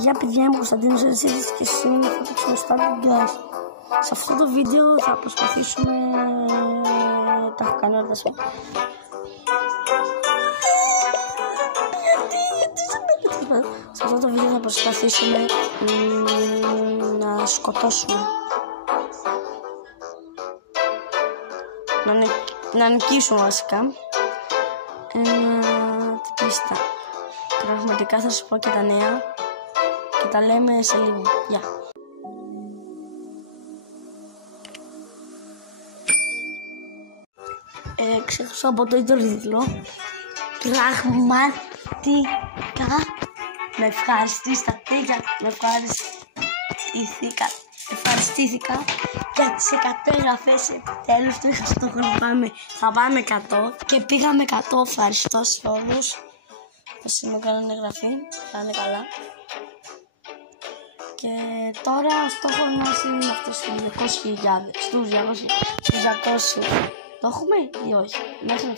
Γεια παιδιά, είμαι ο Κωνσταντίνος Ερσίδης και σήμερα θα παίξουμε στο Stardew Guys. Σε αυτό το βίντεο θα προσπαθήσουμε... Τα έχω κάνει όλα σε... Σε αυτό το βίντεο θα προσπαθήσουμε να σκοτώσουμε, να νικήσουμε βασικά τι πίστα. Πραγματικά θα σας πω και τα νέα και τα λέμε σε λίγο. Γεια. Ξέχασα από το ίδιο τίτλο. Πραγματικά με ευχαριστήθηκα για τις 100 εγγραφές. Επιτέλους το είχα στόχο να πάμε. Θα πάμε 100 και πήγαμε 100. Ευχαριστώ σε όλους. Όσοι μου κάνανε εγγραφή, θα είναι καλά. Και τώρα ο στόχος μας είναι αυτός στους 200.000. Το έχουμε ή όχι? Μέχρι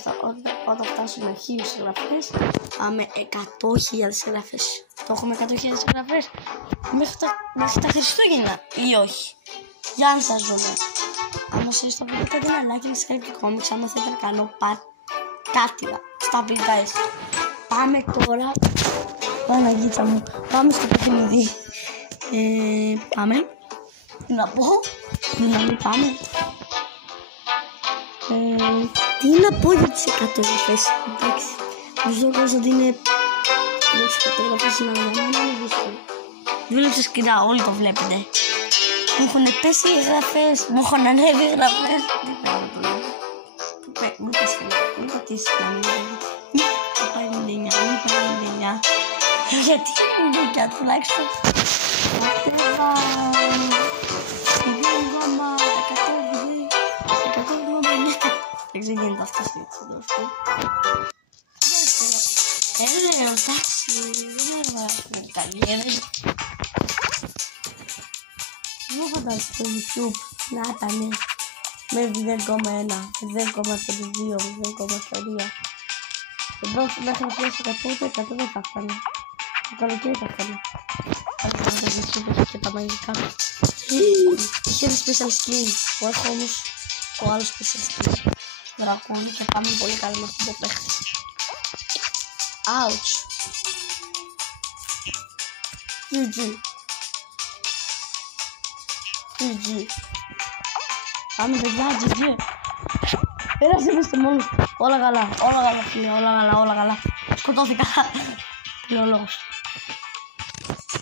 όταν φτάσουμε 1000 εγγραφές, πάμε 100.000 εγγραφές. Το έχουμε 100.000 εγγραφές μέχρι τα Χριστούγεννα ή όχι? Για να σας δούμε. Αν σας αρέσει το βίντεο, κάντε ένα like και να subscribe και comment. Αν θέλετε να κάνω κάτι στα Guys. Πάμε τώρα. Παναγίτσα μου. Πάμε στο παιχνίδι. Πάμε. Να πω. Δηλαδή πάμε. Τι να πω για τις 100 εγγραφές? Εντάξει. Νομίζω ότι είναι... 100 εγγραφές είναι δύσκολο. Δούλεψε σκληρά, όλοι το βλέπετε. Μου έχουν πέσει εγγραφές, μου έχουν ανέβει εγγραφές. Μην πατήσεις να μην πάει 99, μην πάει 99. Γιατί είναι και τουλάχιστον. Δεν γίνεται αυτό στο εντάξει, δεν έχουμε καριέρες. Δεν φαντάζομαι στο YouTube να ήταν με 0,1, 0,52, 0,3. Εδώ μέχρι να φτιάξω 100 δεν θα φτάνε. Το καλοκαίρι θα φτάνε. Θα τα YouTube και τα μαγικά. Είχε ένα special skin που έχω όμως το άλλο special skin. Δρακόν και πάμε πολύ καλά με αυτό το παίχτη. Ouch. GG. Πάμε παιδιά, GG. Πέρασε είμαστε μόνος. Όλα καλά, φίλε, όλα καλά. Σκοτώθηκα. Φιλολόγος.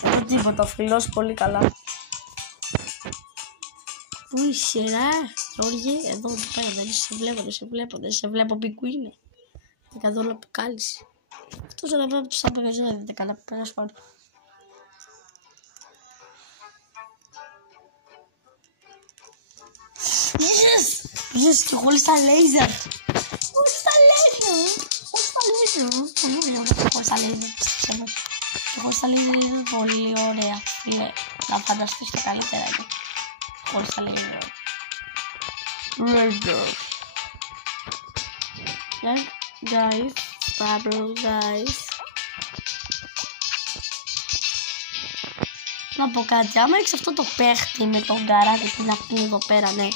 Δεν τίποτα, φιλός πολύ καλά. Πού είσαι ρε, Ρόργε, εδώ πέρα, δεν σε βλέπω πικού είναι. Δεν καθόλου αποκάλυψη. Αυτός εδώ πέρα του στα μαγαζιά δεν είναι καλά, πέρα σπάνω. Yes, και χωρίς τα λέιζερ. Χωρίς τα λέιζερ είναι πολύ ωραία. Να φανταστείς το καλύτερα είναι. Χωρίς τα λέιζερ. Guys, guys. Να πω κάτι, άμα έχεις αυτό το παίχτη με τον καράτη που είναι αυτή εδώ πέρα, ναι,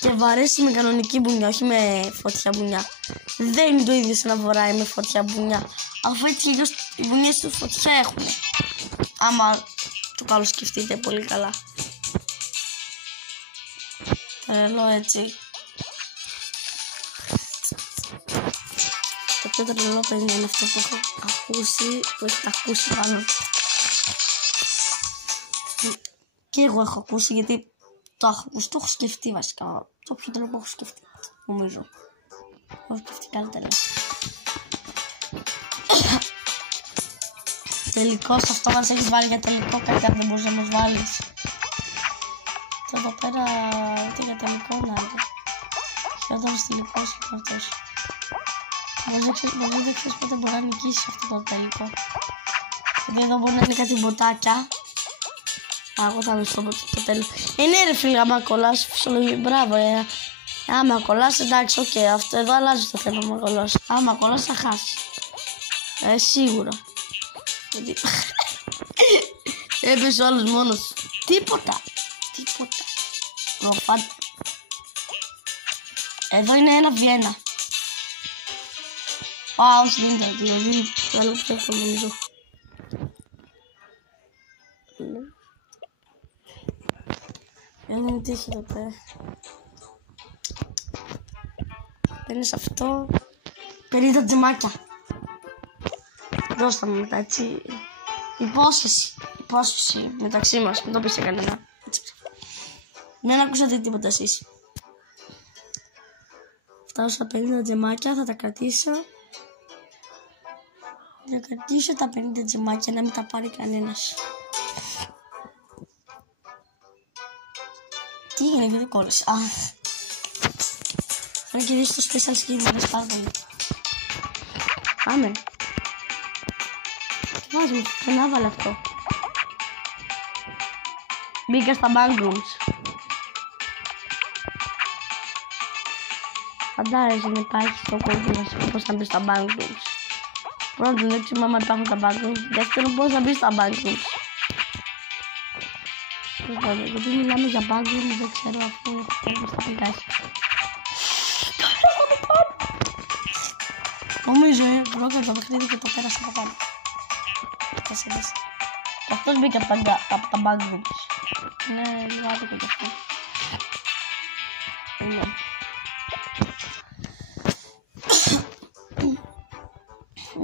και βαρέσει με κανονική μπουνιά, όχι με φωτιά μπουνιά, δεν είναι το ίδιο σαν να βοράει με φωτιά μπουνιά, αφού έτσι λίγο οι μπουνιές του φωτιά έχουν, άμα το καλοσκεφτείτε πολύ καλά. Τρελό έτσι. Το πιο τρελό παιδί είναι αυτό που έχω ακούσει, που έχετε ακούσει πάνω. Και εγώ έχω ακούσει, γιατί το έχω ακούσει, το έχω σκεφτεί βασικά. Το πιο τρελό που έχω σκεφτεί, νομίζω. Έχω σκεφτεί καλύτερα. Τελικός, αυτό μας έχεις βάλει για τελικό, κάτι αν δεν μπορείς να μας βάλεις. Και εδώ πέρα, τι για τελικό να είναι. Χειρότερος τελικός είναι αυτός. Μπορεί δεν ξέρεις πότε μπορεί να νικήσεις αυτό το τελικό. Γιατί εδώ μπορεί να είναι κάτι μποτάκια. Εγώ θα δω το τέλος. Ναι ρε φίλε, άμα κολλάς φυσιολογική, μπράβο άμα κολλάς εντάξει, οκ, αυτό εδώ αλλάζει το θέμα, άμα κολλάς. Άμα κολλάς θα χάσεις. Σίγουρα. Έπεσε όλος μόνος. Τίποτα. Προφάντα. Εδώ είναι 1v1. Όχι, δεν ήταν. Δηλαδή, το άλλο που θα έχω νομίζω. Είναι τύχη τότε. Παίρνεις αυτό. 50 τζεμάκια. Δώστα μου μετά, έτσι. Υπόσχεση μεταξύ μας. Μην το πεις σε κανένα. Μην ακούσατε τίποτα εσείς. Φτάσω στα 50 τζεμάκια, θα τα κρατήσω. Θα κρατήσω τα 50 τζεμάκια να μην τα πάρει κανένας. Τι έγινε, γιατί κόλλησε. Θα κερδίσει το special skin, δεν είναι πάρα πολύ. Πάμε. Τι βάζουμε, δεν άβαλε αυτό. Μπήκα στα backrooms. Φαντάζεσαι να υπάρχει στο κόκκινο πώς θα μπει στα backrooms. Πρώτον, δεν ξέρω άμα υπάρχουν τα backrooms. Δεύτερον, πώς θα μπει στα backrooms. Γιατί μιλάμε για backrooms, δεν ξέρω αφού έχω πέρα στα πηγάσει. Νομίζω, βρω το παιχνίδι και το πέρασα από πάνω. Και αυτός μπήκε από τα backrooms. Είναι λίγο άδικο και αυτό.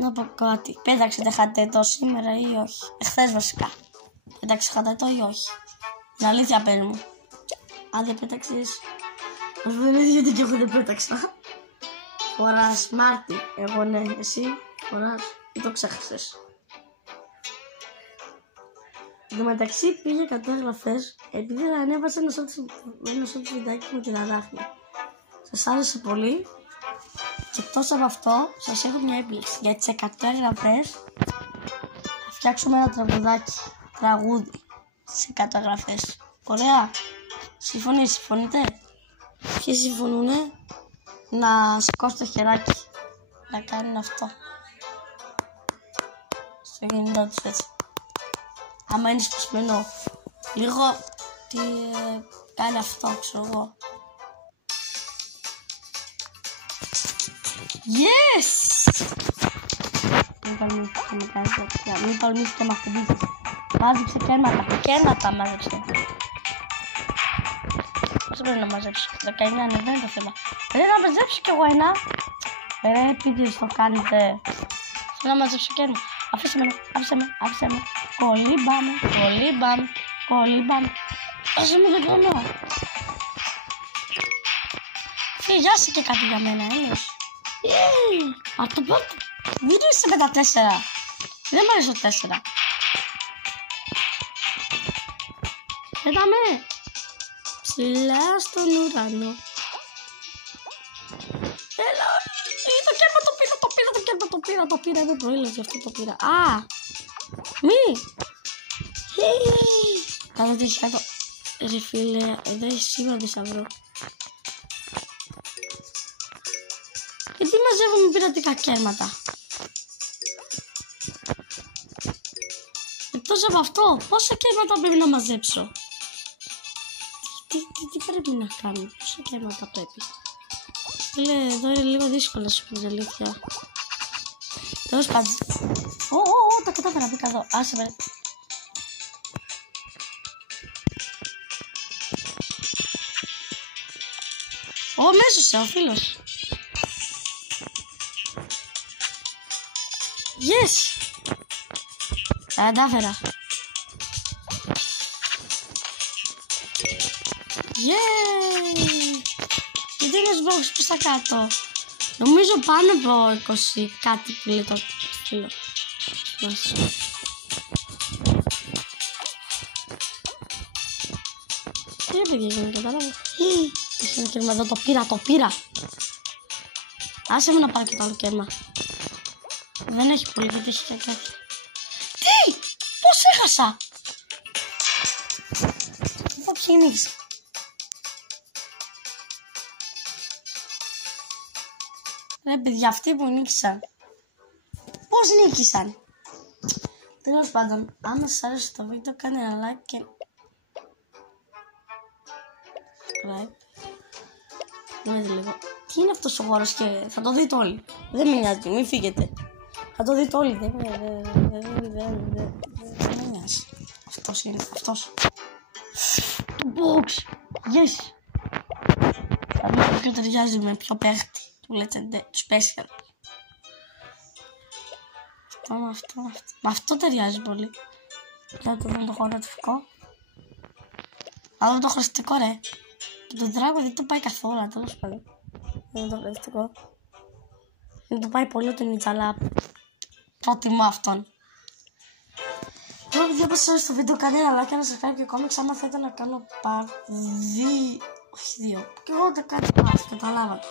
Να πω κάτι. Πέταξε χατέτο σήμερα ή όχι? Εχθές βασικά. Πέταξε χατέτο ή όχι? Είναι αλήθεια, παίρνει μου. Αν δεν πέταξες, μας βλέπεις γιατί και εγώ δεν πέταξα. Φοράς Μάρτι. Εγώ ναι. Εσύ φοράς ή το ξέχασες? Εν τω μεταξύ πήγε 100 εγγραφές επειδή ανέβασα ένα short βιντεάκι με την Αράχνη. Σας άρεσε πολύ. Και εκτός από αυτό, σας έχω μια έκπληξη. Για τις 100 εγγραφές θα φτιάξουμε ένα τραγούδι στις 100 εγγραφές. Ωραία. Συμφωνείτε? Ποιοι συμφωνούνε να σηκώσει το χεράκι να κάνουν αυτό στο κινητό τους, έτσι. Άμα είναι σπασμένο λίγο, τι κάνει αυτό, ξέρω εγώ. Yes! Μην τολμήσεις και μαχτυπήσεις. Μάζεψε κέρματα μάζεψε. Πόσο πρέπει να μαζέψω? 19, δεν είναι το θέμα. Πρέπει να μαζέψω κι εγώ ένα. Επειδή το κάνετε. Θέλω να μαζέψω κέρμα. Αφήσε με. Κολύμπαμε. Άσε μου δεν κονώ. Φυγιάσε και κάτι για μένα, έλος. Αυτό πρώτο βίντεο είσαι με τα 4. Δεν μου αρέσει το 4. Πέταμε ψηλά στον ουρανό. Έλα, το κέρμα το πήρα, δεν προήλωσε αυτό το πήρα. Κάτω τι κάτω. Ρε φίλε, εδώ έχει σίγουρα θησαυρό. Γιατί μαζεύουμε πειρατικά κέρματα? Εκτός από αυτό, πόσα κέρματα πρέπει να μαζέψω? Τι πρέπει να κάνω? Πόσα κέρματα πρέπει? Φίλε, εδώ είναι λίγο δύσκολο να σου πεις αλήθεια. Τέλος πάντων. Τα κατάφερα, μπήκα εδώ. Άσε με. Μέσωσε ο φίλος. Yes! Τα κατάφερα. Yay! Και τι είναι σμπρόξ προς τα κάτω? Νομίζω πάνω από 20 κάτι που λέει το φίλο. Τι έπαιγε για να καταλάβω. Έχει ένα κέρμα εδώ, το πήρα. Άσε μου να πάρω και το άλλο κέρμα. Δεν έχει πολύ, γιατί έχει κάτι. Τι! Πώς έχασα! Ποιοι νίκησα. Ρε παιδιά, αυτοί που νίκησαν. Πώς νίκησαν? Τέλος πάντων, άμα σας άρεσε το βίντεο, κάνε ένα like και subscribe. Δείτε λίγο. Τι είναι αυτός ο χώρος και θα το δείτε όλοι. Δεν με νοιάζει, μην φύγετε. Θα το δείτε όλοι. Δεν με νοιάζει. Αυτός είναι, αυτός. Το box. Yes. Θα δείτε ποιο ταιριάζει με ποιο παίχτη του Legend, του Special. Με αυτό ταιριάζει πολύ. Για το δούμε το χωρατιφικό. Αλλά το χρηστικό ρε. Και το Dragon δεν το πάει καθόλου, τέλος πάντων. Δεν το χρηστικό. Δεν το πάει πολύ το Ninja Lab. Προτιμώ αυτόν. Τώρα παιδιά, όπως σας άρεσε το βίντεο, κάντε ένα like και ένα subscribe και comments άμα θέλετε να κάνω part 2. Όχι 2. Και εγώ δεν κάνω part, καταλάβατε.